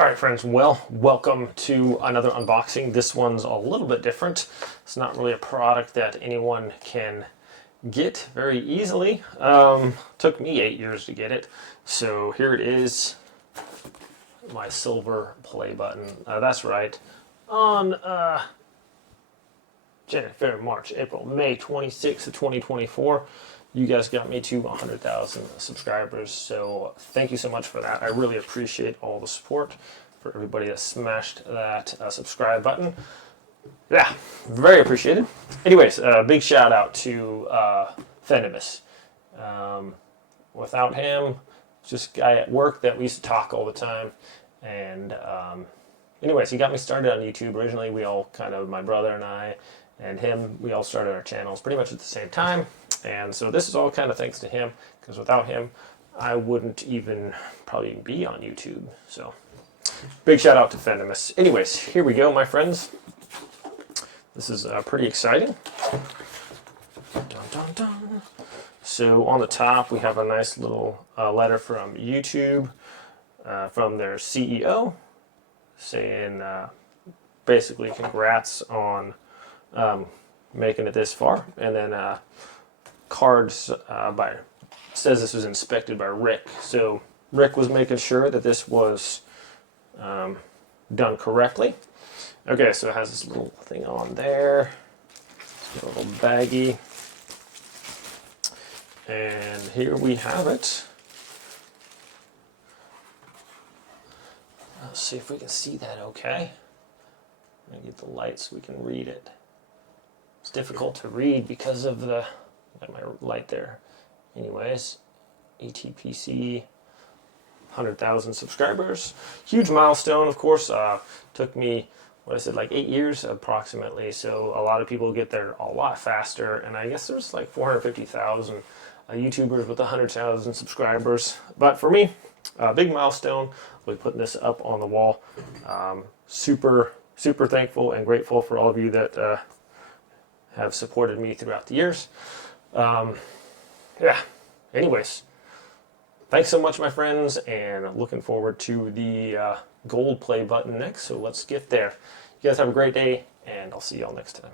Alright friends, well, welcome to another unboxing. This one's a little bit different. It's not really a product that anyone can get very easily. Took me 8 years to get it. So here it is, my silver play button. That's right. On January, February, March, April, May 26th of 2024, you guys got me to 100,000 subscribers, so thank you so much for that. I really appreciate all the support for everybody that smashed that subscribe button. Yeah, very appreciated. Anyways, big shout out to Venomous. Without him, just a guy at work that we used to talk all the time, and anyways, he got me started on YouTube. Originally, we all kind of, my brother and I and him, we all started our channels pretty much at the same time. And so this is all kind of thanks to him, because without him, I wouldn't even probably be on YouTube. So big shout out to Venomous. Anyways, here we go, my friends. This is pretty exciting. Dun, dun, dun. So on the top, we have a nice little letter from YouTube, from their CEO, saying basically congrats on making it this far. And then cards says this was inspected by Rick. So Rick was making sure that this was done correctly. Okay, so it has this little thing on there, a little baggie, and here we have it. Let's see if we can see that okay. I'm gonna get the light so we can read it. It's difficult to read because of the, got my light there. Anyways, ETPC, 100,000 subscribers. Huge milestone, of course. Took me, what I said, like 8 years approximately. So a lot of people get there a lot faster. And I guess there's like 450,000 YouTubers with 100,000 subscribers. But for me, a big milestone. We'll be putting this up on the wall. Super thankful and grateful for all of you that have supported me throughout the years. Yeah, anyways, thanks so much, my friends, and looking forward to the gold play button next, so let's get there. You guys have a great day, and I'll see y'all next time.